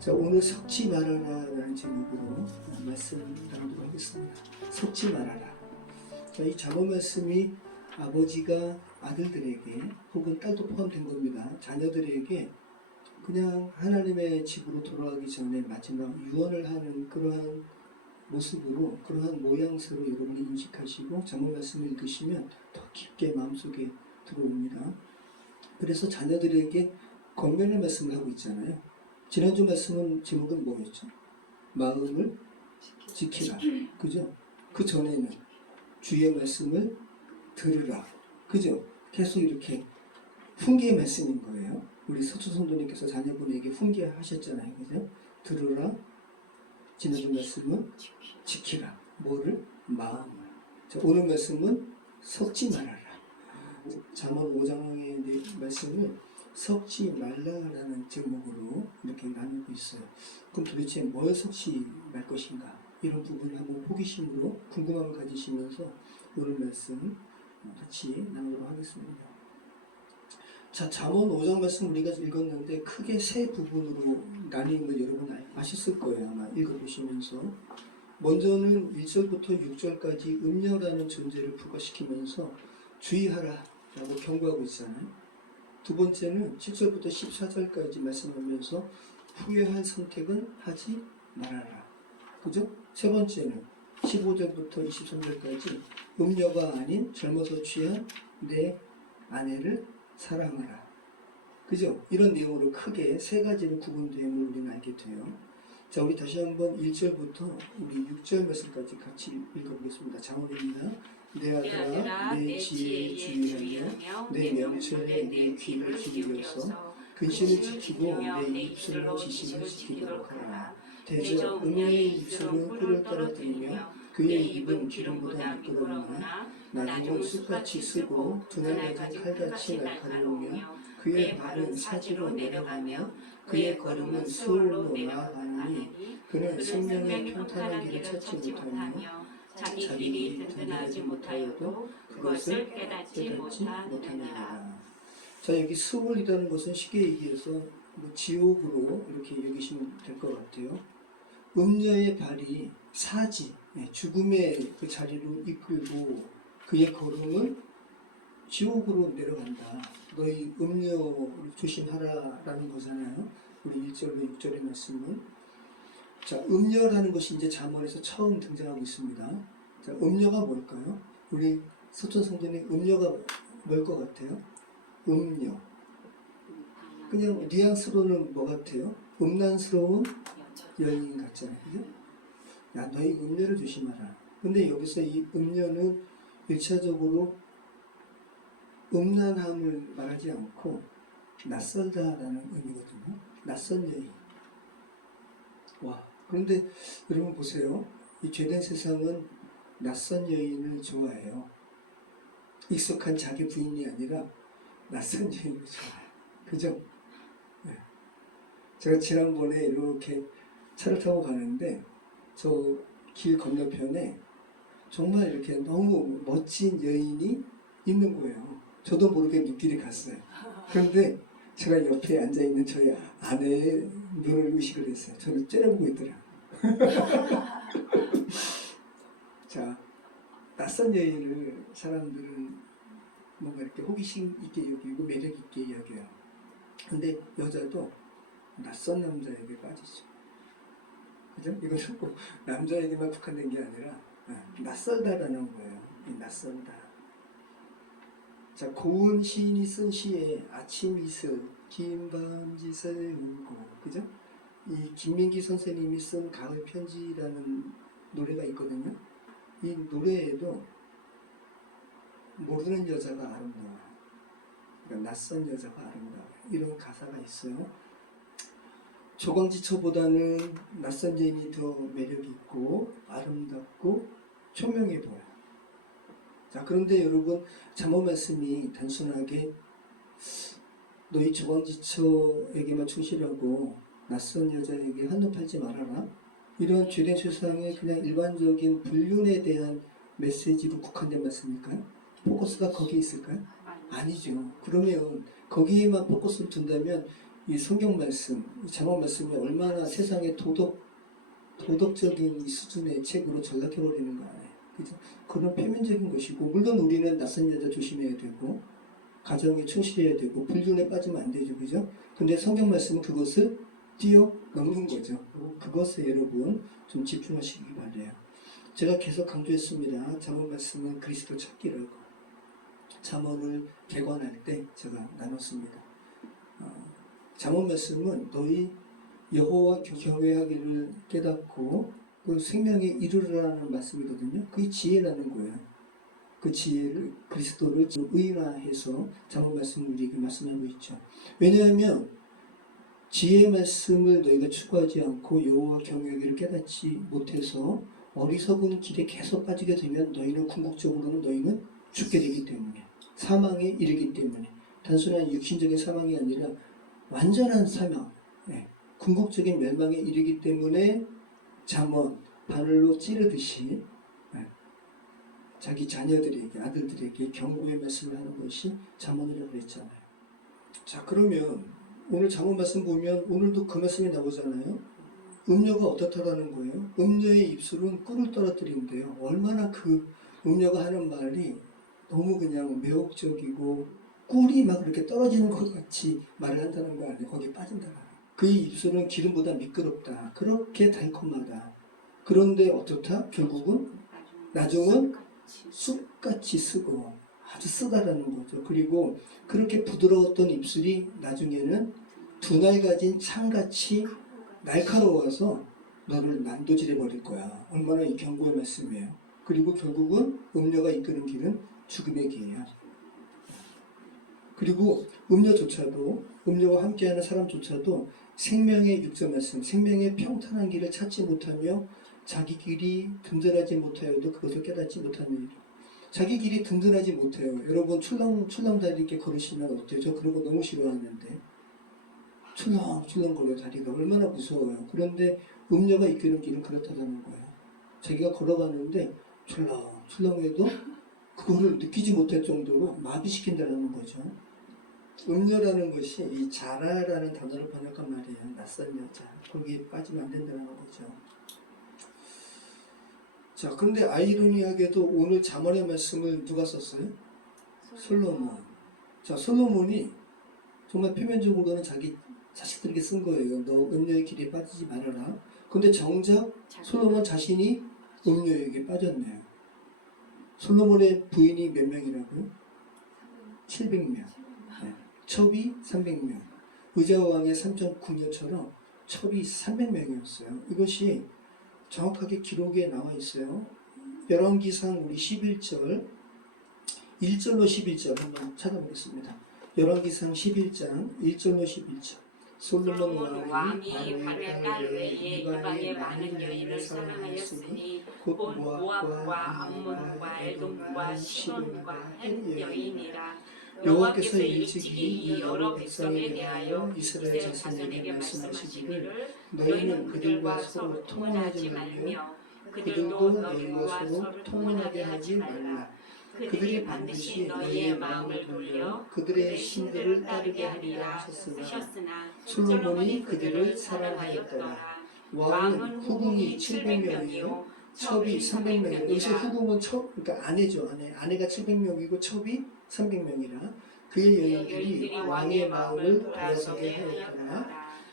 자, 오늘 섞지 말아라라는 제목으로 말씀 나누도록 하겠습니다. 섞지 말아라. 자, 이 잠언 말씀이 아버지가 아들들에게 혹은 딸도 포함된 겁니다. 자녀들에게 그냥 하나님의 집으로 돌아가기 전에 마지막 유언을 하는 그러한 모습으로, 그러한 모양새로 여러분이 인식하시고 잠언 말씀을 읽으시면 더 깊게 마음속에 들어옵니다. 그래서 자녀들에게 권면의 말씀을 하고 있잖아요. 지난주 말씀은 제목은 뭐였죠? 마음을 지키라. 그죠? 그 전에는 주의 말씀을 들으라. 그죠? 계속 이렇게 훈계의 말씀인 거예요. 우리 서초 성도님께서 자녀분에게 훈계하셨잖아요. 그죠? 들으라. 지난주 말씀은 지키라. 뭐를? 마음을. 자, 오늘 말씀은 섞지 말아라. 잠언 5장의 말씀을 섞지 말라라는 제목으로 이렇게 나누고 있어요. 그럼 도대체 뭘 섞지 말 것인가? 이런 부분을 한번 호기심으로 궁금함을 가지시면서 오늘 말씀 같이 나누도록 하겠습니다. 자, 잠언 5장 말씀 우리가 읽었는데 크게 세 부분으로 나뉘는 여러분 아셨을 거예요. 아마 읽어보시면서. 먼저는 1절부터 6절까지 음녀라는 존재를 부각시키면서 주의하라 라고 경고하고 있잖아요. 두 번째는 7절부터 14절까지 말씀하면서 후회할 선택은 하지 말아라. 그죠? 세 번째는 15절부터 23절까지 음녀가 아닌 젊어서 취한 내 아내를 사랑하라. 그죠? 이런 내용으로 크게 세 가지로 구분됨을 우리는 알게 돼요. 자, 우리 다시 한번 1절부터 우리 6절 말씀까지 같이 읽어보겠습니다. 잠언입니다. 내 아들아, 내 지혜에 주의하며 내 명철에 내 귀를 기울여서 근신을 지키고 내 입술을 지심을 지키도록 하라. 대저 음녀의 입술은 꿀을 떨어뜨리며 그의 입은 기름보다 미끄러우나 나중은 쑥같이 쓰고 두날 같은 칼같이 날카로우며 그의 발은 사지로 내려가며 그의 걸음은 수월로 나아가니 그는 생명의 평탄한 길을 찾지 못하며 자기 길이 든든하지 못하여도 그것을 깨닫지 못하느니라. 자, 여기 수월이라는 것은 쉽게 얘기해서 지옥으로 이렇게 여기시면 될 것 같아요. 음녀의 발이 사지, 죽음의 그 자리로 이끌고 그의 걸음은 지옥으로 내려간다. 너희 음녀를 조심하라라는 거잖아요. 우리 1절로 6절의 말씀은. 자, 음녀라는 것이 이제 잠언에서 처음 등장하고 있습니다. 자, 음녀가 뭘까요? 우리 서천 성도님 음녀가 뭘 것 같아요? 음녀. 그냥 뉘앙스로는 뭐 같아요? 음란스러운 여인 같잖아요. 그죠? 야, 너희 음녀를 조심하라. 근데 여기서 이 음녀는 1차적으로 음란함을 말하지 않고 낯설다라는 의미거든요. 낯선 여인. 와, 그런데 여러분 보세요. 이 죄된 세상은 낯선 여인을 좋아해요. 익숙한 자기 부인이 아니라 낯선 여인을 좋아해요. 그죠? 네. 제가 지난번에 이렇게 차를 타고 가는데 저 길 건너편에 정말 이렇게 너무 멋진 여인이 있는 거예요. 저도 모르게 눈길이 갔어요. 그런데 제가 옆에 앉아있는 저희 아내의 눈을 의식을 했어요. 저를 째려보고 있더라. 자, 낯선 여인을 사람들은 뭔가 이렇게 호기심 있게 여기고 매력 있게 여겨요. 근데 여자도 낯선 남자에게 빠지죠. 그죠? 이것은 꼭 남자에게만 국한된 게 아니라 낯설다라는 거예요. 낯설다. 자, 고은 시인이 쓴 시에 아침 이슬 긴 밤짓을 울고, 그죠? 이 김민기 선생님이 쓴 가을 편지라는 노래가 있거든요. 이 노래에도 모르는 여자가 아름다워, 그러니까 낯선 여자가 아름다워, 이런 가사가 있어요. 조광지처보다는 낯선 여인이 더 매력이 있고 아름답고 총명해 보여요. 자, 그런데 여러분 잠언 말씀이 단순하게 너희 조광지처에게만 충실하고 낯선 여자에게 한눈 팔지 말아라, 이런 죄된 세상의 그냥 일반적인 불륜에 대한 메시지로 국한된 말씀일까요? 포커스가 거기에 있을까요? 아니죠. 그러면 거기에만 포커스를 둔다면 이 성경 말씀, 이 잠언 말씀이 얼마나 세상의 도덕적인 이 수준의 책으로 전락해버리는 거 아니에요. 그죠? 그런 표면적인 것이고, 물론 우리는 낯선 여자 조심해야 되고, 가정에 충실해야 되고, 불륜에 빠지면 안 되죠. 그죠? 근데 성경 말씀은 그것을 뛰어넘는 거죠. 그것에 여러분 좀 집중하시기 바래요. 제가 계속 강조했습니다. 잠언 말씀은 그리스도 찾기라고. 잠언을 개관할 때 제가 나눴습니다. 잠언 말씀은 너희 여호와 경외하기를 깨닫고 그 생명에 이르르라는 말씀이거든요. 그게 지혜라는 거예요. 그 지혜를 그리스도를 의인화해서 잠언 말씀을 우리에게 말씀하고 있죠. 왜냐하면 지혜의 말씀을 너희가 추구하지 않고 여호와 경외하기를 깨닫지 못해서 어리석은 길에 계속 빠지게 되면 너희는 궁극적으로는 너희는 죽게 되기 때문에, 사망에 이르기 때문에, 단순한 육신적인 사망이 아니라 완전한 사망, 궁극적인 멸망에 이르기 때문에 잠언 바늘로 찌르듯이 자기 자녀들에게, 아들들에게 경고의 말씀을 하는 것이 잠언이라고 했잖아요. 자, 그러면 오늘 잠언 말씀 보면 오늘도 그 말씀이 나오잖아요. 음녀가 어떻다라는 거예요. 음녀의 입술은 꿀을 떨어뜨린대요. 얼마나 그 음녀가 하는 말이 너무 그냥 매혹적이고 꿀이 막 그렇게 떨어지는 것 같이 말을 한다는 거 아니에요. 거기에 빠진다. 그의 입술은 기름보다 미끄럽다. 그렇게 달콤하다. 그런데 어떻다? 결국은 나중은 쑥같이 쓰고 아주 쓰다라는 거죠. 그리고 그렇게 부드러웠던 입술이 나중에는 두날 가진 창같이 날카로워서 너를 난도질해 버릴 거야. 얼마나 이 경고의 말씀이에요. 그리고 결국은 음녀가 이끄는 길은 죽음의 길이야. 그리고 음녀와 함께하는 사람조차도 생명의 육조 말씀, 생명의 평탄한 길을 찾지 못하며 자기 길이 든든하지 못하여도 그것을 깨닫지 못하는 일. 자기 길이 든든하지 못해요. 여러분 출렁다리 이렇게 걸으시면 어때요? 저 그런 거 너무 싫어하는데 출렁출렁 걸려 다리가 얼마나 무서워요. 그런데 음녀가 이끄는 길은 그렇다는 거예요. 자기가 걸어가는데 출렁출렁해도 그거를 느끼지 못할 정도로 마비시킨다는 거죠. 음녀라는 것이 이 자라라는 단어를 번역한 말이에요. 낯선 여자. 거기에 빠지면 안 된다는 거죠. 자, 그런데 아이러니하게도 오늘 잠언의 말씀을 누가 썼어요? 솔로몬. 자, 솔로몬이 정말 표면적으로는 자기 자식들에게 쓴 거예요. 너 음녀의 길에 빠지지 말아라. 근데 정작 솔로몬 자신이 음녀에게 빠졌네요. 솔로몬의 부인이 몇 명이라고요? 700명. 첩이 300명. 의자왕의 3.9녀처럼 첩이 300명이었어요. 이것이 정확하게 기록에 나와 있어요. 열왕기상 우리 11절 1절로 11절 한번 찾아보겠습니다. 열왕기상 11장 1절로 11절. 솔로몬 왕이 바로의 딸 외에 이방의 많은 여인을 사랑하였으니 곧 모압과 암몬과 에돔과 시돈과 헷 여인이라. 여호와께서 일찍이 이 여러 백성에 대하여 이스라엘 자손에게 말씀하시기를 너희는 그들과 서로 통혼하지 말며 그들도 너희와 서로 통혼하게 하지 말라. 그들이 반드시 너희의 마음을 돌려 그들의 신들을 따르게 하리라 하셨으나 솔로몬이 그들을 사랑하였더라. 왕은 후궁이 700명이요 첩이 300명이라. 여기서 후궁은 그러니까 아내죠. 아내가 700명이고 첩이 300명이라. 그의 여인들이 왕의 마음을 돌아서게 하였더라.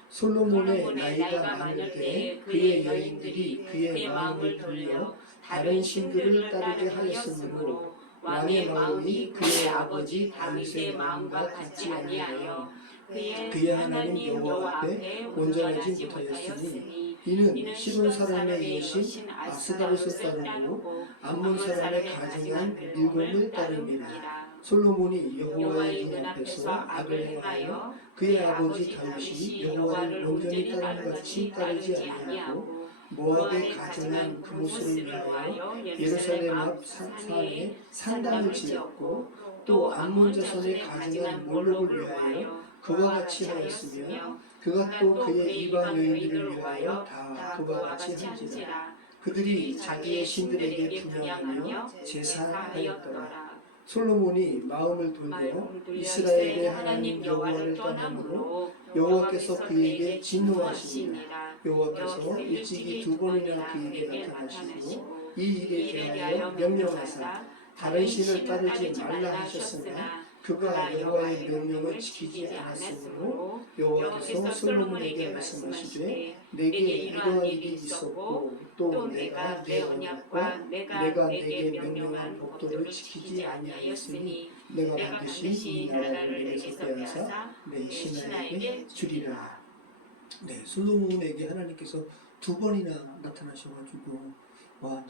솔로몬의 나이가 많을 때 그의 여인들이 그의 마음을 돌려 다른 신들을 따르게 하였으므로 왕의 마음이 그의 아버지 다윗의 마음과 같지 아니하여 그의 하나님 여호와 앞에 온전하지 못하였으니 이는 시돈 사람의 여신 아스다롯을 따르고 암몬 사람의 가증한 밀곰을 따름이라. 솔로몬이 여호와의 눈 앞에서 악을 행하여 그의 아버지 다윗이 여호와를 온전히 따르는 같이 따르지 아니하고 모압의 가증한 그모스를 위하여 예루살렘 앞 산에 산당을 지었고 또 암몬 자손의 가증한 몰록을 위하여 그와 같이 하였으며 그가 또 그의 이방 여인들을 위하여 다 그와 같이 한지라. 그들이 자기의 신들에게 분양하며 제사하였더라. 솔로몬이 마음을 돌려 이스라엘의 하나님 여호와를 떠남으로 여호와께서 그에게 진노하시니라. 여호와께서 일찍이 두 번이나 그에게 나타나시고 이 일에 대하여 명령하사 다른 신을 따르지 말라 하셨으나 그가 여호와의 명령을 지키지 않았으므로 여호와께서 솔로몬에게 말씀하시되 내게 이러한 일이 있었고 또 내가 내 언약과 내가 내게 명령한 법도를 지키지 아니하였으니 내가 반드시 이 나라를 내게서 빼앗아 내 신하에게 주리라. 네, 솔로몬에게 하나님께서 두 번이나 나타나셔가지고 와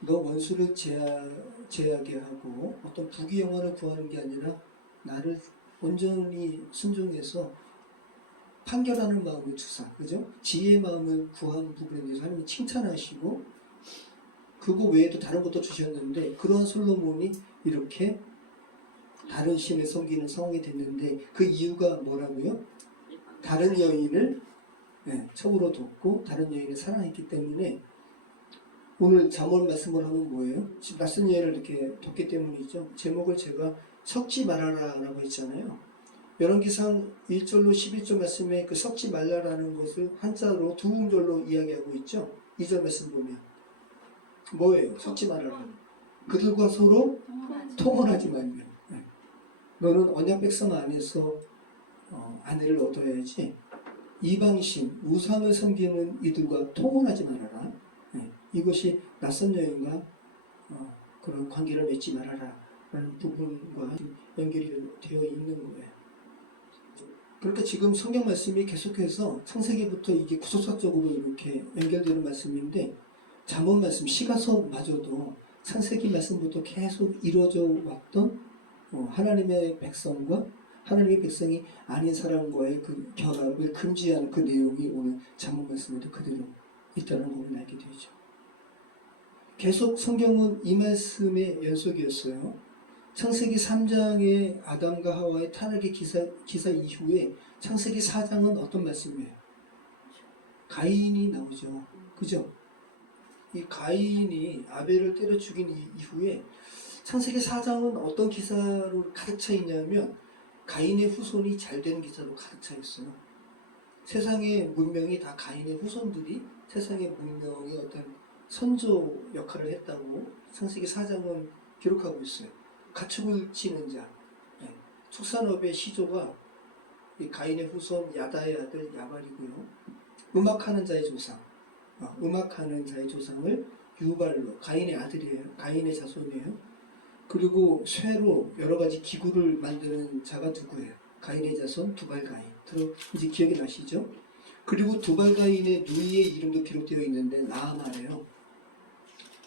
너 원수를 제하게 하고 어떤 부귀 영화를 구하는 게 아니라 나를 온전히 순종해서 판결하는 마음을 주사, 그죠? 지혜의 마음을 구하는 부분에 대해서 하나님 칭찬하시고 그거 외에도 다른 것도 주셨는데 그런 솔로몬이 이렇게 다른 신을 섬기는 상황이 됐는데 그 이유가 뭐라고요? 다른 여인을 첩으로 뒀고 다른 여인을 사랑했기 때문에 오늘 잠언 말씀을 하면 뭐예요? 지금 낯선 여인을 이렇게 뒀기 때문이죠. 제목을 제가 섞지 말아라 라고 했잖아요. 열왕기상 1절로 11절 말씀에 그 섞지 말라라는 것을 한자로 두 음절로 이야기하고 있죠. 2절 말씀 보면 뭐예요? 섞지 말아라. 그들과 서로 통혼하지 말며 너는 언약 백성 안에서 아내를 얻어야지 이방신 우상을 섬기는 이들과 통혼하지 말아라. 이것이 낯선 여인과 그런 관계를 맺지 말아라 라는 부분과 연결이 되어 있는 거예요. 그러니까 지금 성경 말씀이 계속해서 창세기부터 이게 구속사적으로 이렇게 연결되는 말씀인데 잠언 말씀 시가서마저도 창세기 말씀부터 계속 이루어져 왔던 하나님의 백성과 하나님의 백성이 아닌 사람과의 그 결합을 금지하는 그 내용이 오늘 잠언 말씀에도 그대로 있다는 것을 알게 되죠. 계속 성경은 이 말씀의 연속이었어요. 창세기 3장의 아담과 하와의 타락의 기사 이후에 창세기 4장은 어떤 말씀이에요? 가인이 나오죠. 그죠? 이 가인이 아벨을 때려 죽인 이후에 창세기 4장은 어떤 기사로 가득 차 있냐면 가인의 후손이 잘 되는 기사로 가득 차 있어요. 세상의 문명이 다 가인의 후손들이 세상의 문명의 어떤 선조 역할을 했다고 창세기 4장은 기록하고 있어요. 가축을 치는 자, 축산업의 시조가 가인의 후손 야다의 아들 야발이고요. 음악하는 자의 조상, 음악하는 자의 조상을 유발로 가인의 아들이에요. 가인의 자손이에요. 그리고 쇠로 여러 가지 기구를 만드는 자가 누구예요? 가인의 자손 두발가인. 이제 기억이 나시죠? 그리고 두발가인의 누이의 이름도 기록되어 있는데 나아마예요.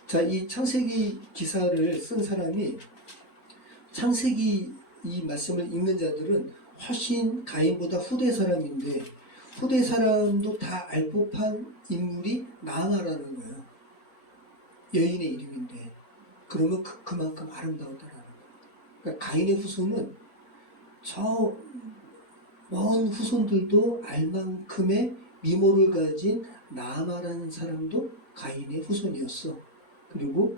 자, 이 창세기 기사를 쓴 사람이 창세기 이 말씀을 읽는 자들은 훨씬 가인보다 후대 사람인데 후대 사람도 다 알 법한 인물이 나아마라는 거예요. 여인의 이름인데 그러면 그만큼 아름다웠다라는 거예요. 그러니까 가인의 후손은 저 먼 후손들도 알 만큼의 미모를 가진 나아마라는 사람도 가인의 후손이었어. 그리고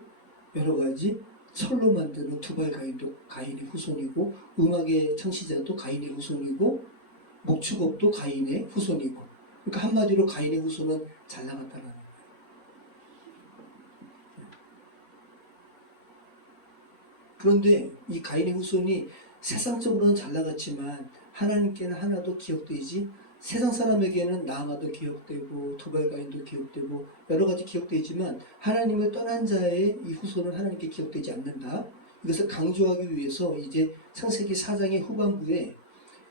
여러 가지 철로 만드는 두발가인도 가인의 후손이고 음악의 창시자도 가인의 후손이고 목축업도 가인의 후손이고 그러니까 한마디로 가인의 후손은 잘 나갔다는 거예요. 그런데 이 가인의 후손이 세상적으로는 잘 나갔지만 하나님께는 하나도 기억되지 세상 사람에게는 나아마도 기억되고 두발가인도 기억되고 여러 가지 기억되지만 하나님을 떠난 자의 이 후손은 하나님께 기억되지 않는다. 이것을 강조하기 위해서 이제 창세기 4장의 후반부에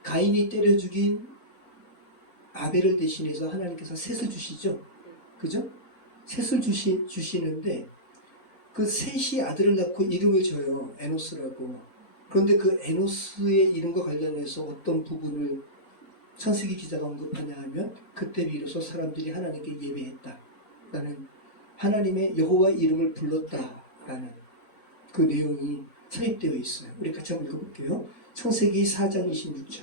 가인이 때려 죽인 아벨을 대신해서 하나님께서 셋을 주시죠. 그죠? 셋을 주시는데 그 셋이 아들을 낳고 이름을 줘요. 에노스라고. 그런데 그 에노스의 이름과 관련해서 어떤 부분을 창세기 기자가 언급하냐 하면 그때 비로소 사람들이 하나님께 예배했다라는 하나님의 여호와 이름을 불렀다라는 그 내용이 삽입되어 있어요. 우리 같이 한번 읽어볼게요. 창세기 4장 26절.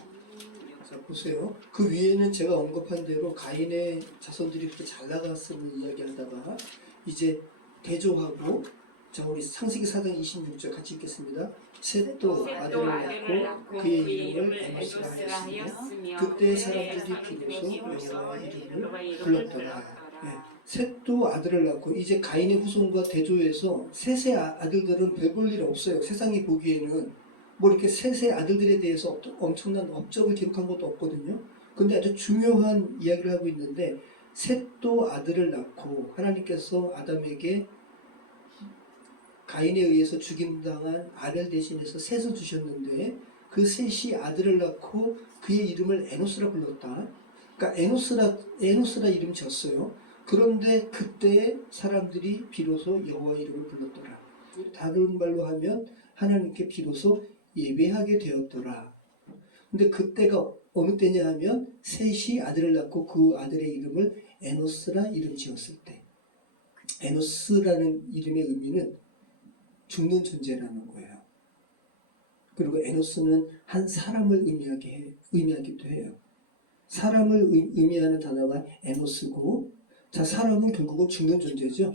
자 보세요. 그 위에는 제가 언급한 대로 가인의 자손들이 그렇게 잘 나갔음을 이야기하다가 이제 대조하고 자, 우리 창세기 4장 26절 같이 읽겠습니다. 셋도 셋도 아들을 아들을 낳고 낳고 그의 그의 이름을 이름을 에노스라 에노스라 하였으며 하였으며 그때 그때 사람들이 비로소 비로소 여호와의 이름을 여호와의 이름을 불렀더라. 예, 셋도 아들을 낳고 이제 가인의 후손과 대조해서 셋의 아들들은 별 볼 일 없어요. 세상이 보기에는 뭐 이렇게 셋의 아들들에 대해서 엄청난 업적을 기록한 것도 없거든요. 근데 아주 중요한 이야기를 하고 있는데 셋도 아들을 낳고 하나님께서 아담에게 가인에 의해서 죽임당한 아벨 대신해서 셋을 주셨는데 그 셋이 아들을 낳고 그의 이름을 에노스라 불렀다. 그러니까 에노스라 이름 지었어요. 그런데 그때 사람들이 비로소 여호와의 이름을 불렀더라. 다른 말로 하면 하나님께 비로소 예배하게 되었더라. 근데 그때가 어느 때냐 하면 셋이 아들을 낳고 그 아들의 이름을 에노스라 이름 지었을 때. 에노스라는 이름의 의미는 죽는 존재라는 거예요. 그리고 에노스는 한 사람을 의미하기도 해요. 사람을 의미하는 단어가 에노스고, 자, 사람은 결국은 죽는 존재죠.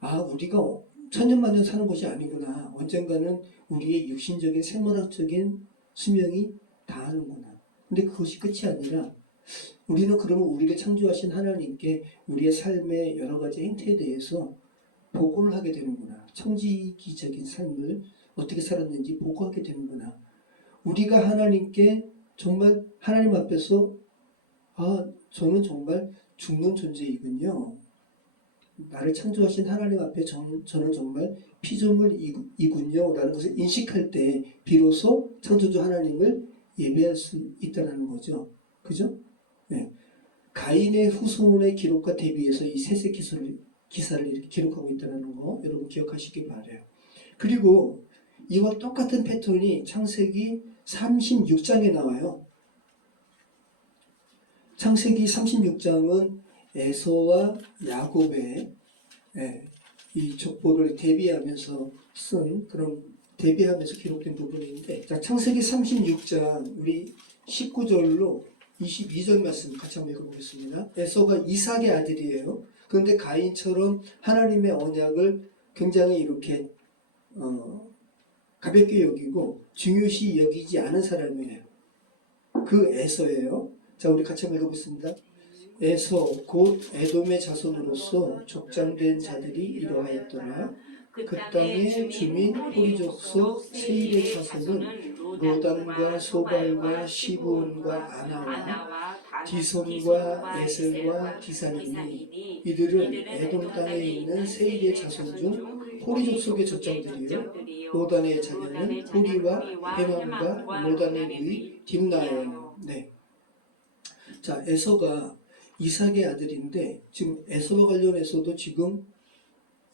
아, 우리가 천년만년 사는 것이 아니구나. 언젠가는 우리의 육신적인 생물학적인 수명이 다하는구나. 근데 그것이 끝이 아니라 우리는 그러면 우리를 창조하신 하나님께 우리의 삶의 여러 가지 행태에 대해서 보고를 하게 되는구나. 청지기적인 삶을 어떻게 살았는지 보고하게 되는구나. 우리가 하나님께 정말 하나님 앞에서 저는 정말 죽는 존재이군요. 나를 창조하신 하나님 앞에 저는 정말 피조물이군요. 라는 것을 인식할 때 비로소 창조주 하나님을 예배할 수 있다는 거죠. 그죠? 네. 가인의 후손의 기록과 대비해서 이 셋의 기사를 이렇게 기록하고 있다는 거 여러분 기억하시기 바라요. 그리고 이와 똑같은 패턴이 창세기 36장에 나와요. 창세기 36장은 에서와 야곱의 이 족보를 대비하면서 대비하면서 기록된 부분인데, 자, 창세기 36장 우리 19절로 22절 말씀 같이 한번 읽어보겠습니다. 에서가 이삭의 아들이에요. 그런데 가인처럼 하나님의 언약을 굉장히 이렇게 가볍게 여기고 중요시 여기지 않은 사람이에요. 그 에서예요. 자, 우리 같이 한번 읽어보겠습니다. 에서 곧 에돔의 자손으로서 족장된 자들이 이러하였더라. 그 땅의 주민 호리 족속 세일의 자손은 로단과 소발과 시브온과 아나와 디손과 에셀과 디산이니 이들은 에돔 땅에 있는 세일의 자손 중 호리 족속의 족장들이요. 로단의 자녀는 호리와 헤맘과 로단의 누이 딥나예요. 네. 자, 에서가 이삭의 아들인데 지금 에서와 관련해서도 지금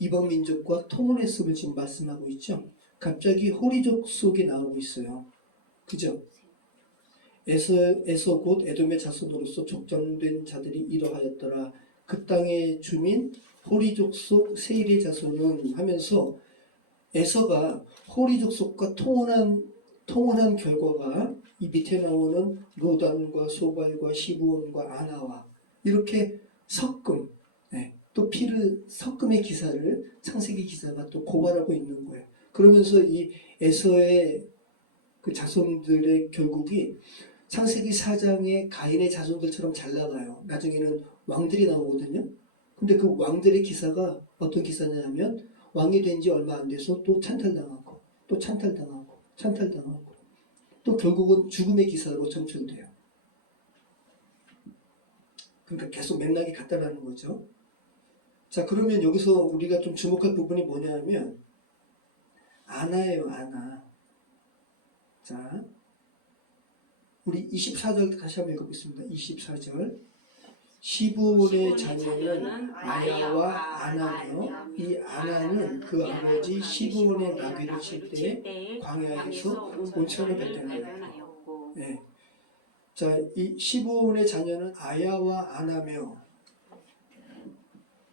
이방 민족과 통혼했음을 지금 말씀하고 있죠. 갑자기 호리족 속에 나오고 있어요. 그죠? 에서 곧 에돔의 자손으로서 족장된 자들이 이러하였더라. 그 땅의 주민 호리족 속 세일의 자손은 하면서 에서가 호리족 속과 통혼한 결과가 이 밑에 나오는 로단과 소발과 시브온과 아나와 이렇게 섞음, 또 피를 섞음의 기사를 창세기 기사가 또 고발하고 있는 거예요. 그러면서 이 에서의 그 자손들의 결국이 창세기 4장의 가인의 자손들처럼 잘 나가요. 나중에는 왕들이 나오거든요. 근데 그 왕들의 기사가 어떤 기사냐면 왕이 된 지 얼마 안 돼서 또 찬탈당하고 또 찬탈당하고 찬탈당하고 또 결국은 죽음의 기사로 점철돼요. 그러니까 계속 맥락이 같다라는 거죠. 자, 그러면 여기서 우리가 좀 주목할 부분이 뭐냐면 아나예요, 아나. 자, 우리 24절 다시 한번 읽어보겠습니다. 24절. 시브온의 자녀는 아야와 아나며 이 아나는 그 아버지 시브온의 나귀를 칠 때 광야에서 온천을 발견하였고. 네. 자, 이 시브온의 자녀는 아야와 아나며,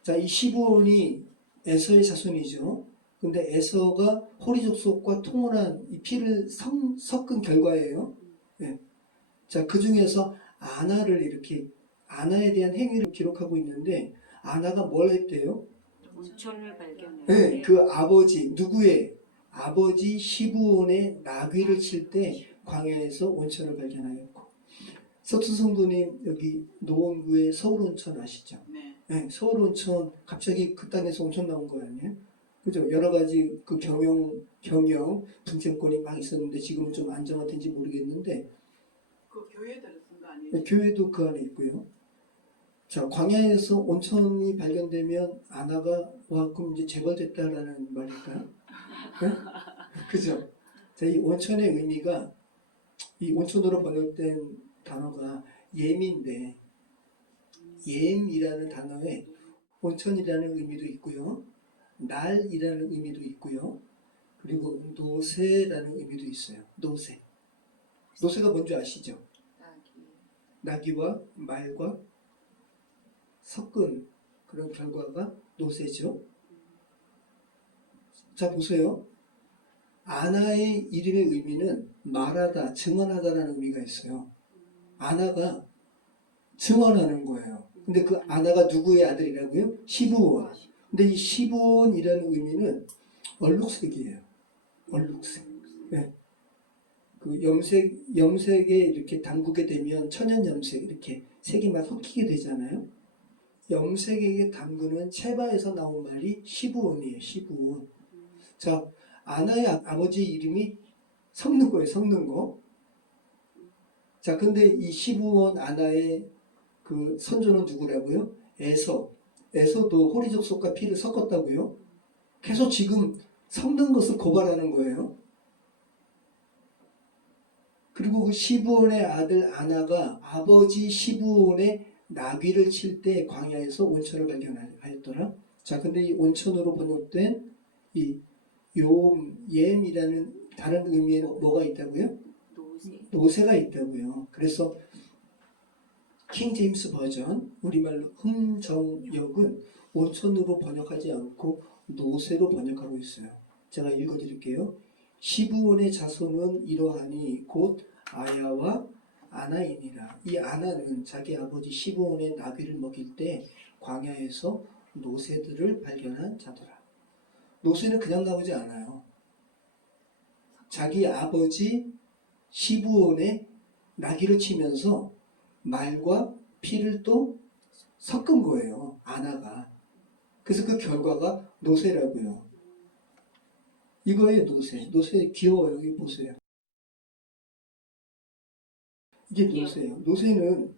자, 이 시브온이 에서의 자손이죠. 근데 에서가 호리 족속과 통혼한 이 피를 섞은 결과예요. 네. 자, 그 중에서 아나에 대한 행위를 기록하고 있는데 아나가 뭘 했대요? 온천을 발견해요. 네, 그 아버지 누구의 아버지 시부온의 나귀를 칠 때 광야에서 온천을 발견하였고 서투 성도님 여기 노원구의 서울온천 아시죠? 네. 네, 서울온천 갑자기 그 땅에서 온천 나온 거 아니에요? 그죠? 여러 가지 그 경영 분쟁권이 막 있었는데 지금은 좀 안정화된지 모르겠는데 그 교회들을 쓴 거 아니에요? 네, 교회도 그 안에 있고요. 자, 광야에서 온천이 발견되면 아나가 와 그럼 이제 재벌됐다라는 말일까요? 네? 그죠? 자, 이 온천의 의미가 이 온천으로 번역된 단어가 옘인데 옘이라는 단어에 온천이라는 의미도 있고요. 날이라는 의미도 있고요. 그리고 노새라는 의미도 있어요. 노새. 노새가 뭔지 아시죠? 나귀와 말과 섞은 그런 결과가 노새죠. 자, 보세요. 아나의 이름의 의미는 말하다, 증언하다라는 의미가 있어요. 아나가 증언하는 거예요. 근데 그 아나가 누구의 아들이라고요? 시브온. 근데 이 시브온이라는 의미는 얼룩색이에요. 얼룩색. 네. 그 염색에 이렇게 담그게 되면 천연염색 이렇게 색이 막 섞이게 되잖아요. 염색에 담그는 체바에서 나온 말이 시브온이에요. 시브온. 자, 아나의 아버지 이름이 섞는 거예요. 섞는 거. 자, 근데 이 시브온 아나의 그 선조는 누구라고요? 에서. 에서도 호리족속과 피를 섞었다고요? 계속 지금 섞는 것을 고발하는 거예요. 그리고 그 시브온의 아들 아나가 아버지 시브온의 나귀를 칠 때 광야에서 온천을 발견하였더라. 자, 근데 이 온천으로 번역된 이 옘이라는 다른 의미에 뭐가 있다고요? 노새가 있다고요. 그래서 킹 제임스 버전 우리말로 흥정역은 온천으로 번역하지 않고 노새로 번역하고 있어요. 제가 읽어드릴게요. 시브온의 자손은 이러하니 곧 아야와 아나이니라. 이 아나는 자기 아버지 시브온의 나귀를 먹일 때 광야에서 노새들을 발견한 자더라. 노새는 그냥 나오지 않아요. 자기 아버지 시브온의 나귀를 치면서 말과 피를 또 섞은 거예요. 아나가. 그래서 그 결과가 노새라고요. 이거예요. 노새. 노새 귀여워요. 여기 보세요. 이게 노새예요. 노새는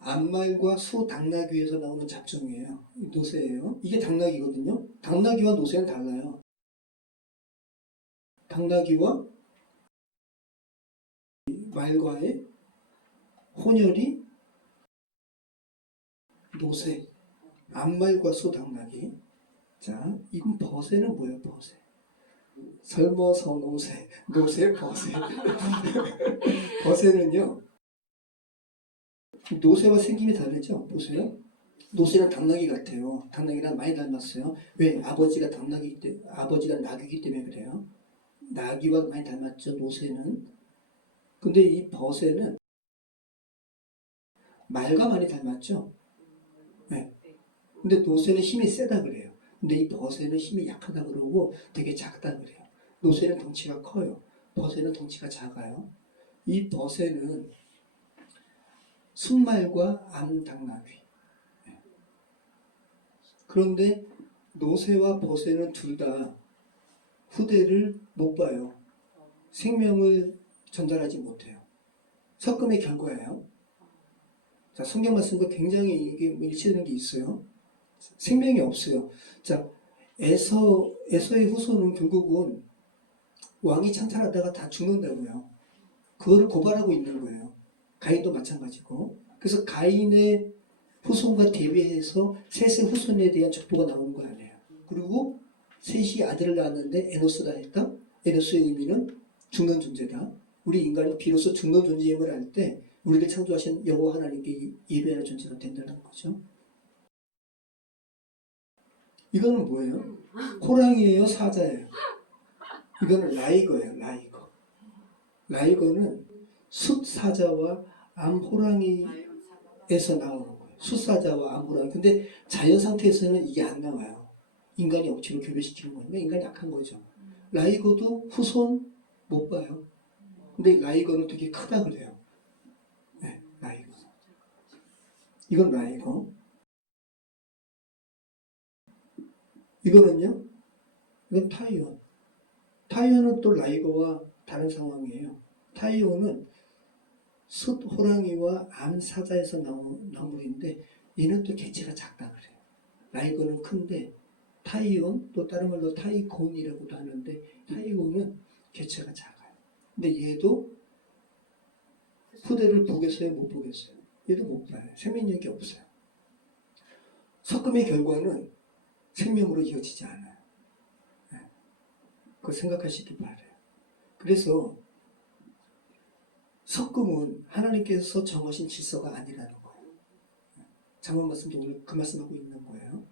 암말과 소 당나귀에서 나오는 잡종이에요. 노새예요. 이게 당나귀거든요. 당나귀와 노새는 달라요. 당나귀와 말과의 혼혈이 노새. 암말과 소 당나귀. 자, 이건 버새는 뭐예요? 버새. 설머서 노새. 노새 버새. 버새는요. 노새와 생김이 다르죠? 보세요. 노새는 당나귀 같아요. 당나귀랑 많이 닮았어요. 왜? 아버지가 나귀이기 때문에 그래요. 나귀와 많이 닮았죠, 노새는. 근데 이 버새는 말과 많이 닮았죠? 네. 근데 노새는 힘이 세다 그래요. 근데 이 버새는 힘이 약하다 그러고 되게 작다 그래요. 노새는 덩치가 커요. 버새는 덩치가 작아요. 이 버새는 순말과 암당나귀. 그런데 노새와 버새는 둘 다 후대를 못 봐요. 생명을 전달하지 못해요. 섞음의 결과예요. 자, 성경 말씀과 굉장히 이게 일치되는 게 있어요. 생명이 없어요. 자, 에서의 후손은 결국은 왕이 창탈하다가 다 죽는다고요. 그거를 고발하고 있는 거예요. 가인도 마찬가지고. 그래서 가인의 후손과 대비해서 셋의 후손에 대한 족보가 나오는 거 아니에요. 그리고 셋이 아들을 낳았는데 에노스다 했다. 에노스의 의미는 죽는 존재다. 우리 인간이 비로소 죽는 존재임을 알 때 우리를 창조하신 여호와 하나님께 예배하는 존재가 된다는 거죠. 이거는 뭐예요? 호랑이에요? 사자예요? 이거는 라이거예요. 라이거. 라이거는 숫사자와 암호랑이에서 나오는 거예요. 수사자와 아무런. 근데 자연 상태에서는 이게 안 나와요. 인간이 억지로 교배시키는 거니까 인간이 약한 거죠. 라이거도 후손 못 봐요. 근데 라이거는 되게 크다 그래요. 네, 라이거. 이건 라이거. 이거는요? 이건 타이온. 타이온은 또 라이거와 다른 상황이에요. 타이온은 숫 호랑이와 암 사자에서 나온 나물인데 얘는 또 개체가 작다 그래요. 라이거는 큰데 타이온 또 다른 말로 타이곤이라고도 하는데 타이곤은 개체가 작아요. 근데 얘도 후대를 보겠어요? 못 보겠어요? 얘도 못 봐요. 생명력이 없어요. 섞음의 결과는 생명으로 이어지지 않아요. 그거 생각하시기 바라요. 그래서 섞음은 하나님께서 정하신 질서가 아니라는 거예요. 잠언 말씀도 오늘 그 말씀하고 있는 거예요.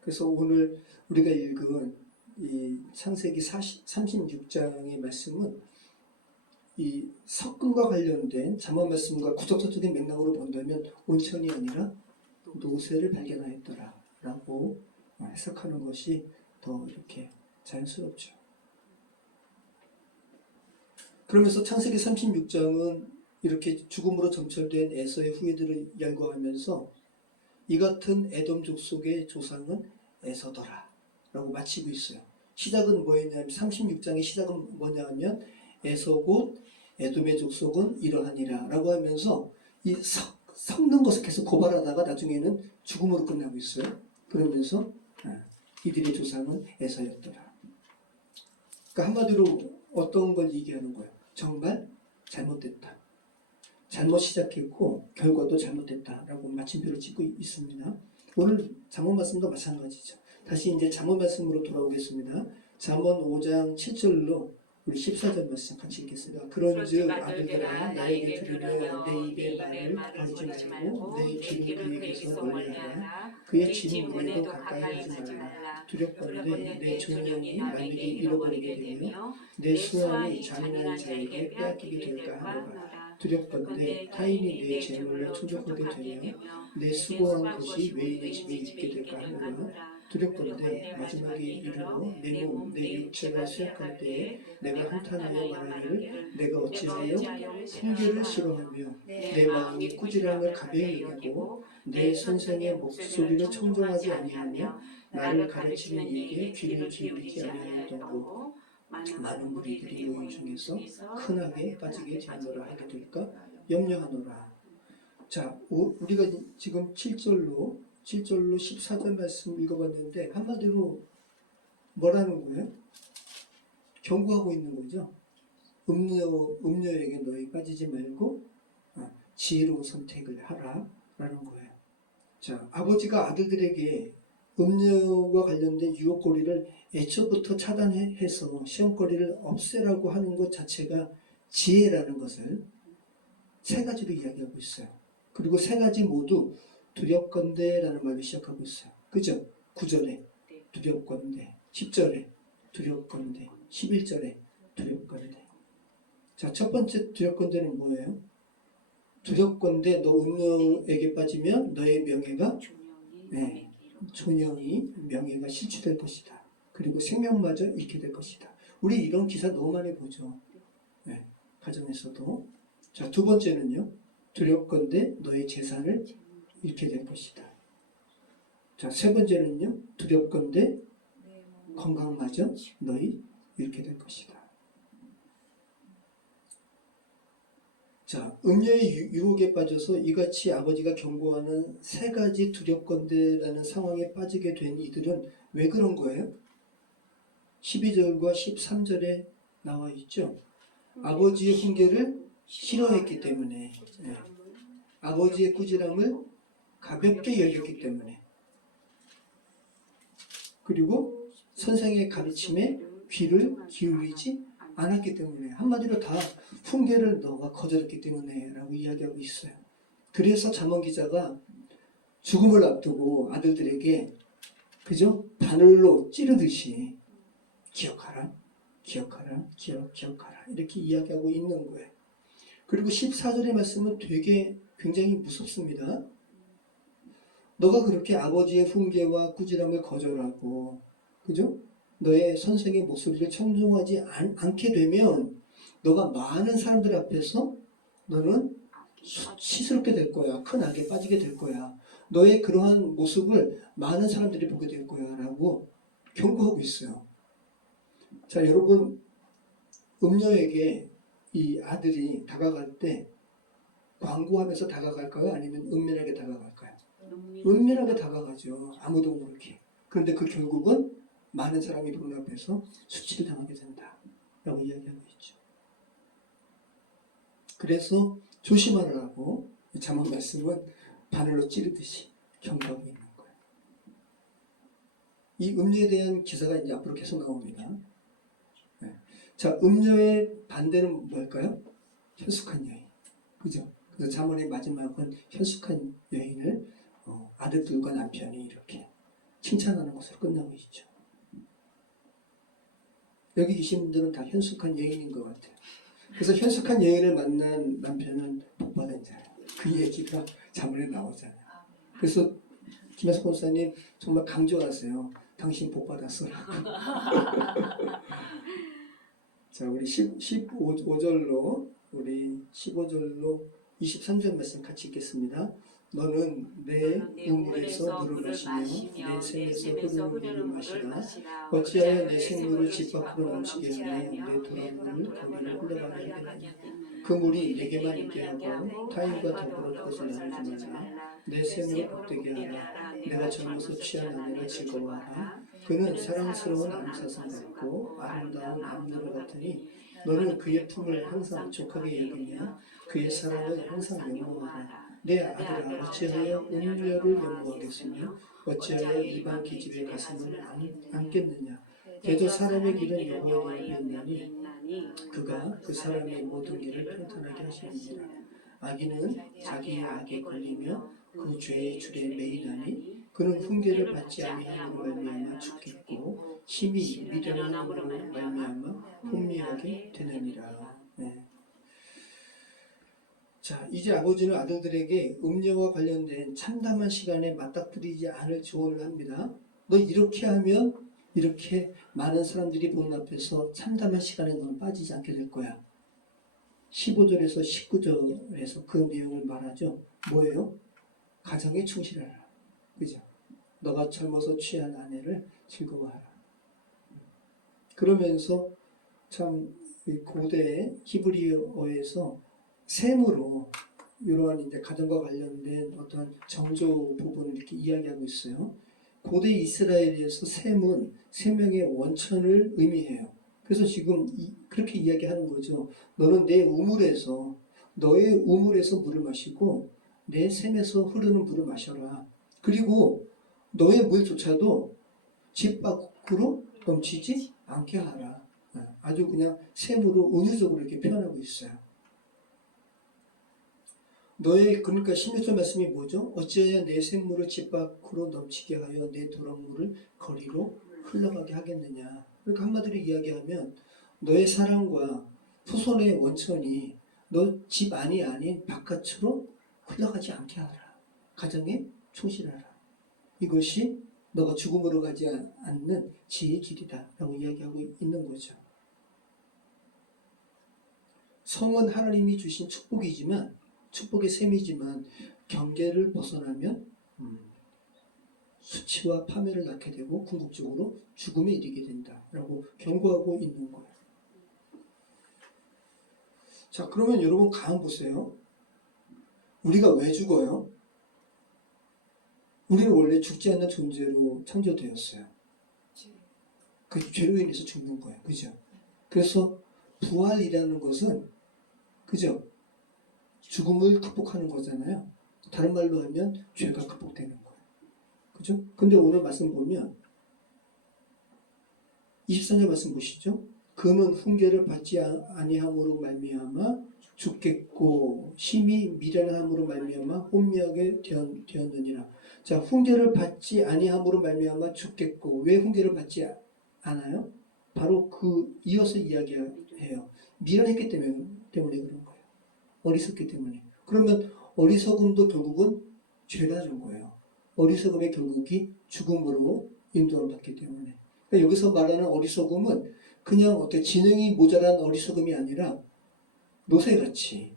그래서 오늘 우리가 읽은 이 창세기 36장의 말씀은 이 섞음과 관련된 잠언 말씀과 구적사적인 맥락으로 본다면 온천이 아니라 노새를 발견하였더라라고 해석하는 것이 더 이렇게 자연스럽죠. 그러면서 창세기 36장은 이렇게 죽음으로 점철된 에서의 후예들을 열거하면서 이 같은 에돔 족속의 조상은 에서더라 라고 마치고 있어요. 시작은 뭐였냐면 36장의 시작은 뭐냐 하면 에서 곧 에돔의 족속은 이러하니라 라고 하면서 이 섞는 것을 계속 고발하다가 나중에는 죽음으로 끝나고 있어요. 그러면서 이들의 조상은 에서였더라. 그러니까 한마디로 어떤 걸 얘기하는 거예요? 정말 잘못됐다. 잘못 시작했고 결과도 잘못됐다라고 마침표를 찍고 있습니다. 오늘 잠언 말씀도 마찬가지죠. 다시 이제 잠언 말씀으로 돌아오겠습니다. 잠언 5장 7절로 우리 14절 말씀 같이 읽겠습니다. 그런즉 아들들아 나에게 들으며 내 입의 말을 걸지 말고 내 귀를 그에게서 멀리하라. 그의 진문에도 가까이 하지 말라. 두렵건대 내 존영이 남에게 잃어버리게 되며 내 수완이 잔인한 자에게 빼앗기게 될까 하노라. 두렵건대 타인이 내 재물로 충족하게 되며 내 수고한 것이 외인의 집에 있게 될까 하노라. 두렵건대 마지막에 이르러 내 몸, 내 육체가 쇠약할 때에 내가 한탄하여 말하기를 내가 어찌하여 풍기를 싫어하며 내 마음이 꾸지람을 가벼이 여기고 내 선생의 목소리를 청종하지 아니하며 나를 가르치는 이에게 귀를 기울이지 아니하였던 많은 무리들이 모임 중에서 큰하게 빠지게 되노라 하게 될까 염려하노라. 자, 우리가 지금 7절로 14절 말씀 읽어봤는데 한마디로 뭐라는 거예요? 경고하고 있는 거죠. 음료에게 너희 빠지지 말고 지혜로운 선택을 하라 라는 거예요. 자, 아버지가 아들들에게 음료와 관련된 유혹거리를 애초부터 차단해서 시험거리를 없애라고 하는 것 자체가 지혜라는 것을 세 가지로 이야기하고 있어요. 그리고 세 가지 모두 두렵건대라는 말로 시작하고 있어요. 그죠? 9절에 두렵건대, 10절에 두렵건대, 11절에 두렵건대. 자, 첫 번째 두렵건대는 뭐예요? 두렵건대 너 음료에게 빠지면 너의 명예가 존영이 명예가 실추될 것이다. 그리고 생명마저 잃게 될 것이다. 우리 이런 기사 너무 많이 보죠. 네, 가정에서도. 자, 두 번째는요. 두렵건대 너의 재산을 잃게 될 것이다. 자, 세 번째는요. 두렵건대 건강마저 너희 잃게 될 것이다. 자, 음료의 유혹에 빠져서 이같이 아버지가 경고하는 세 가지 두렵건대라는 상황에 빠지게 된 이들은 왜 그런 거예요? 12절과 13절에 나와 있죠. 아버지의 훈계를 싫어했기 때문에, 아버지의 꾸지람을 가볍게 여겼기 때문에, 그리고 선생의 가르침에 귀를 기울이지 않았기 때문에, 한마디로 다 훈계를 너가 거절했기 때문에 라고 이야기하고 있어요. 그래서 잠언 기자가 죽음을 앞두고 아들들에게 그죠? 바늘로 찌르듯이 기억하라, 기억하라 이렇게 이야기하고 있는 거예요. 그리고 14절의 말씀은 되게 굉장히 무섭습니다. 너가 그렇게 아버지의 훈계와 꾸지람을 거절하고, 그죠? 너의 선생의 목소리를 청종하지 않게 되면 너가 많은 사람들 앞에서 너는 수치스럽게 될 거야. 큰 악에 빠지게 될 거야. 너의 그러한 모습을 많은 사람들이 보게 될 거야. 라고 경고하고 있어요. 자, 여러분, 음녀에게 이 아들이 다가갈 때 광고하면서 다가갈까요? 아니면 은밀하게 다가갈까요? 은밀하게 다가가죠. 아무도 모르게. 그런데 그 결국은 많은 사람이 보는 앞에서 수치를 당하게 된다. 라고 이야기하고 있죠. 그래서 조심하라고 잠언 말씀은 바늘로 찌르듯이 경고하고 있는 거예요. 이 음녀에 대한 기사가 이제 앞으로 계속 나옵니다. 네. 자, 음녀의 반대는 뭘까요? 현숙한 여인. 그죠? 그래서 잠언의 마지막은 현숙한 여인을 아들들과 남편이 이렇게 칭찬하는 것으로 끝나고 있죠. 여기 계신 분들은 다 현숙한 여인인 것 같아요. 그래서 현숙한 여인을 만난 남편은 복받은 자예요. 그 얘기가 잠언에 나오잖아요. 그래서 김혜석 권사님 정말 강조하세요. 당신 복받았어라고. 자, 우리 15절로 우리 15절로 23절 말씀 같이 읽겠습니다. 너는 내 우물에서 물을 마시며 내 샘에서 흐르는 물을 마시라. 어찌하여 내 생물을 집 밖으로 넘치게 하며 내 도랑물을 거리로 흘러가게 하겠느냐. 그 물이 내게만 있게 하고 타인과 더불어 그것을 나누지 말라. 내 샘으로 복되게 하라. 내가 젊어서 취한 아내를 즐거워하라. 그는 사랑스러운 암사슴 같고 아름다운 암나루 같으니 너는 그의 품을 항상 족하게 여기며 그의 사랑을 항상 연모하라. 내 아들아 어찌하여 음녀를 연모하겠으며 어찌하여 이방 기집의 가슴을 안겠느냐. 그래도 사람의 길은 여호와의 앞에 있나니 그가 그 사람의 모든 길을 평탄하게 하시느니라. 악인은 자기의 악에 걸리며 그 죄의 줄에 매이나니 그는 훈계를 받지 아니함으로 말미암아 죽겠고 심히 미련함으로 말미암아 혼미하게 되느니라. 네. 자, 이제 아버지는 아들들에게 음녀와 관련된 참담한 시간에 맞닥뜨리지 않을 조언을 합니다. 너 이렇게 하면 이렇게 많은 사람들이 보는 앞에서 참담한 시간에 너는 빠지지 않게 될 거야. 15절에서 19절에서 그 내용을 말하죠. 뭐예요? 가정에 충실하라. 그죠? 너가 젊어서 취한 아내를 즐거워하라. 그러면서 참 고대 히브리어에서 셈으로 이러한 이제 가정과 관련된 어떤 정조 부분을 이렇게 이야기하고 있어요. 고대 이스라엘에서 셈은 생명의 원천을 의미해요. 그래서 지금 그렇게 이야기하는 거죠. 너는 내 우물에서 너의 우물에서 물을 마시고 내 샘에서 흐르는 물을 마셔라. 그리고 너의 물조차도 집 밖으로 넘치지 않게 하라. 아주 그냥 셈으로 은유적으로 이렇게 표현하고 있어요. 그러니까 16절 말씀이 뭐죠? 어찌하여 내 샘물을 집 밖으로 넘치게 하여 내 도랑물을 거리로 흘러가게 하겠느냐. 그러니까 한마디로 이야기하면 너의 사랑과 후손의 원천이 너 집 안이 아닌 바깥으로 흘러가지 않게 하라. 가정에 충실하라. 이것이 너가 죽음으로 가지 않는 지혜의 길이다 라고 이야기하고 있는 거죠. 성은 하나님이 주신 축복의 셈이지만 경계를 벗어나면 수치와 파멸을 낳게 되고 궁극적으로 죽음에 이르게 된다라고 경고하고 있는 거예요. 자, 그러면 여러분 가만 보세요. 우리가 왜 죽어요? 우리는 원래 죽지 않는 존재로 창조되었어요. 그 죄로 인해서 죽는 거예요. 그죠? 그래서 부활이라는 것은 그죠? 죽음을 극복하는 거잖아요. 다른 말로 하면 죄가 극복되는 거예요. 그죠? 근데 오늘 말씀 보면 24절 말씀 보시죠. 그는 훈계를 받지 아니함으로 말미암아 죽겠고 심히 미련함으로 말미암아 혼미하게 되었느니라. 자, 훈계를 받지 아니함으로 말미암아 죽겠고 왜 훈계를 받지 않아요? 바로 그 이어서 이야기해요. 미련했기 때문에 그런 거예요. 어리석기 때문에. 그러면 어리석음도 결국은 죄라는 거예요. 어리석음의 결국이 죽음으로 인도를 받기 때문에. 그러니까 여기서 말하는 어리석음은 그냥 어때 지능이 모자란 어리석음이 아니라 노새같이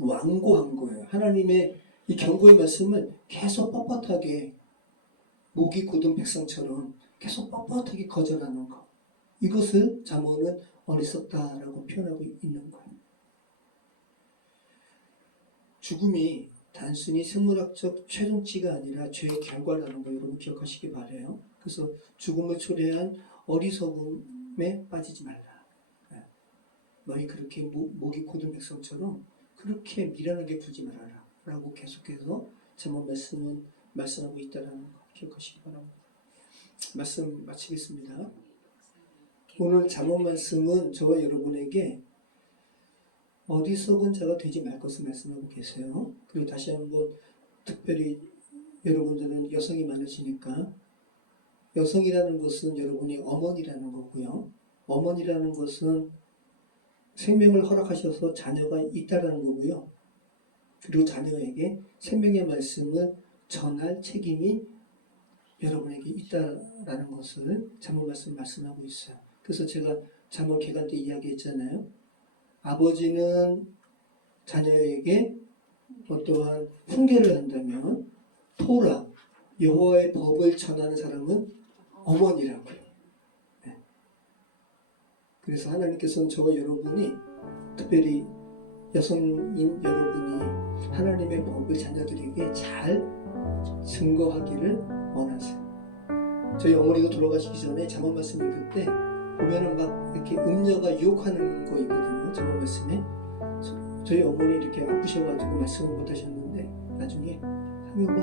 완고한 거예요. 하나님의 이 경고의 말씀을 계속 뻣뻣하게 목이 굳은 백성처럼 계속 뻣뻣하게 거절하는 것. 이것을 잠언은 어리석다라고 표현하고 있는 거예요. 죽음이 단순히 생물학적 최종치가 아니라 죄의 결과라는 거 여러분 기억하시기 바라요. 그래서 죽음을 초래한 어리석음에 빠지지 말라. 너희 그렇게 목이 굳은 백성처럼 그렇게 미련하게 굴지 말아라 라고 계속해서 잠언 말씀은 말씀하고 있다는 거 기억하시기 바랍니다. 말씀 마치겠습니다. 오늘 잠언 말씀은 저와 여러분에게 어리석은 자가 되지 말 것을 말씀하고 계세요. 그리고 다시 한번 특별히 여러분들은 여성이 많으시니까 여성이라는 것은 여러분이 어머니라는 거고요. 어머니라는 것은 생명을 허락하셔서 자녀가 있다라는 거고요. 그리고 자녀에게 생명의 말씀을 전할 책임이 여러분에게 있다라는 것을 잠언 말씀 말씀하고 있어요. 그래서 제가 잠언 개관 때 이야기했잖아요. 아버지는 자녀에게 어떠한 훈계를 한다면 토라, 여호와의 법을 전하는 사람은 어머니라고요. 네. 그래서 하나님께서는 저와 여러분이 특별히 여성인 여러분이 하나님의 법을 자녀들에게 잘 증거하기를 원하세요. 저희 어머니도 돌아가시기 전에 잠언 말씀 읽을 때 보면은 막 이렇게 음녀가 유혹하는 거 있거든요. 잠언 말씀에 저희 어머니 이렇게 아프셔가지고 말씀을 못 하셨는데 나중에 상효가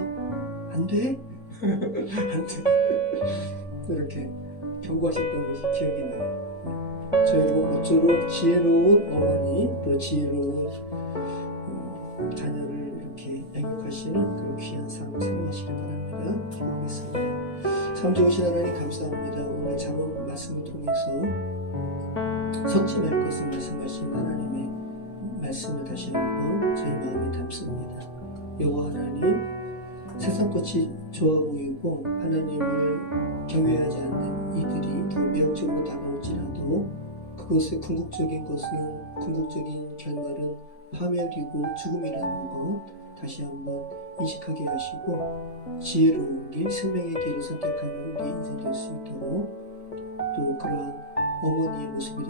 안 돼? 안 돼. 이렇게 경고하셨던 것이 기억이 나요. 저희 모쪼록 지혜로운 어머니 또 지혜로운 자녀를 이렇게 양육하시는 그런 귀한 삶을 살아가시길 바랍니다. 기도하겠습니다. 참 좋으신 하나님 감사합니다. 오늘 잠언 말씀을 통해서 섞지 말 것을 말씀하신 하나님의 말씀을 다시 한번 저희 마음에 담습니다. 여호와 하나님, 세상같이 좋아 보이고 하나님을 경외하지 않는 이들이 더 매혹적으로 다가올지라도 그것의 궁극적인 결말은 파멸이고 죽음이라는 것 다시 한번 인식하게 하시고 지혜로운 길, 생명의 길을 선택하는 우리 인생 될 수 있도록 또 그러한 어머니의 모습이